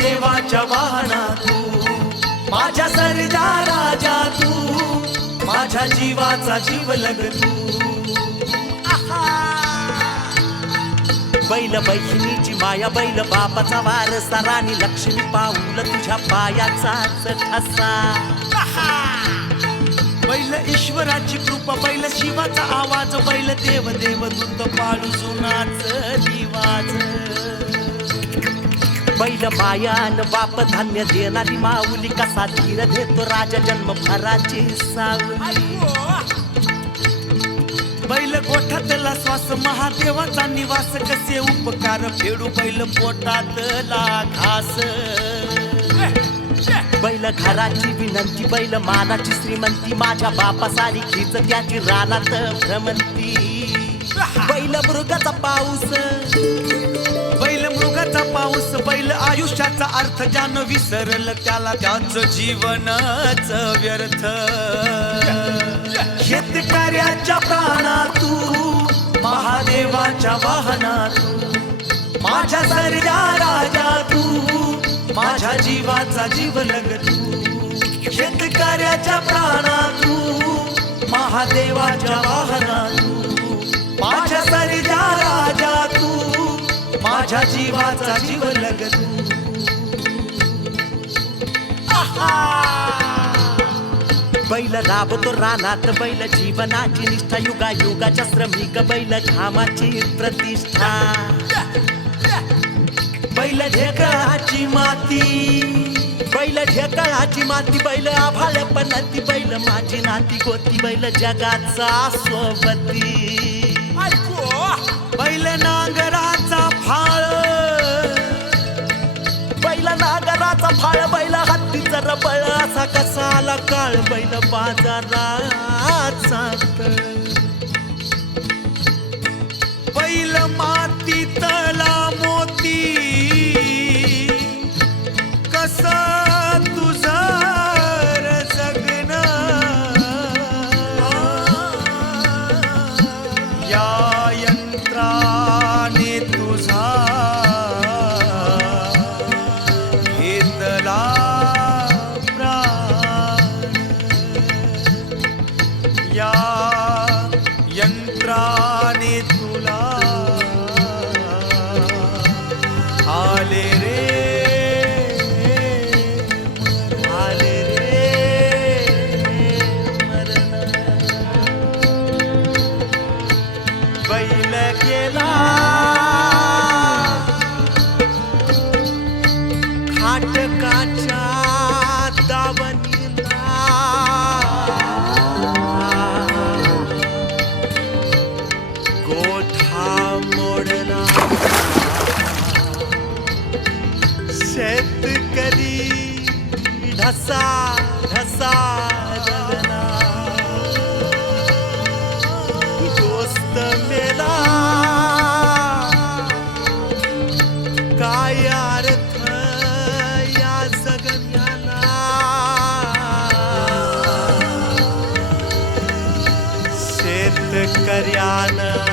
देवाच्या वाहना तू माझ्या सरदा राजा तू माझ्या जीवाचा जीव लग तू बैल बहिणीची माया बैल बापाचा वारसा राणी लक्ष्मी पाऊल तुझ्या पायाचाच ठसा बैल ईश्वराची कृपा बैल शिवाचा आवाज बैल देव देव दूत पाळू जुनाच दिवाच बैल बायान बाप धान्य देणारी माऊली कसा धीर देतो राजा जन्म भराची सावली. बैल गोठातला श्वास महादेवाचा निवास कसे उपकार फेडू बैल पोटातला घास. बैल घराची विनंती बैल मानाची श्रीमंती माझ्या बापा सारी खीच त्याची रानात भ्रमंती. बैल मृगाचा पाऊस. त्याचा अर्थ ज्यानं विसरल त्याला त्याच जीवनच व्यर्थ. शेतकऱ्याच्या प्राणातू महादेवाच्या वाहनातू माझ्या सर्जा राजा तू माझ्या जीवाचा जीव लग तू शेतकऱ्याच्या प्राणातू महादेवाच्या वाहनातू माझ्या सर्जा राजा तू माझ्या जीवाचा जीवलग तू बैल राबतो रानात. बैल जीवनाची निष्ठा युगा युगाच्या श्रमिक. बैल घामाची प्रतिष्ठा. बैल ढेकळाची माती. बैल ढेकळाची माती बैल आभाळ पणती बैल माझी नाती गोती बैल जगाचा सोबती बैल नांगराचा मला काळ बैल बाजाराचा जात बैल माती तला मोती. कस तुझं र या या यंत्राने शेतकरी ढसा ढसा जगना। दोस्त मेला काय अर्थ या जगण्याला शेतकऱ्यानं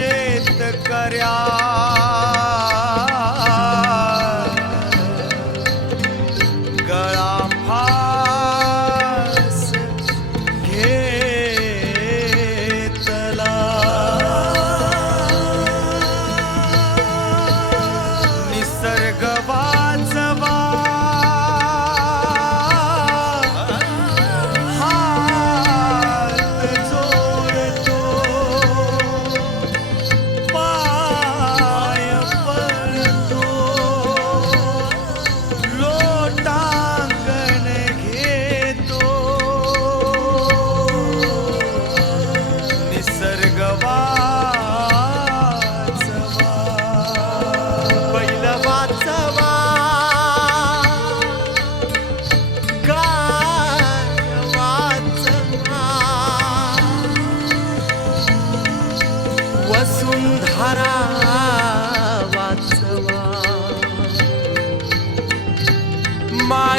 ચેત કર્યા.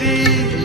querido.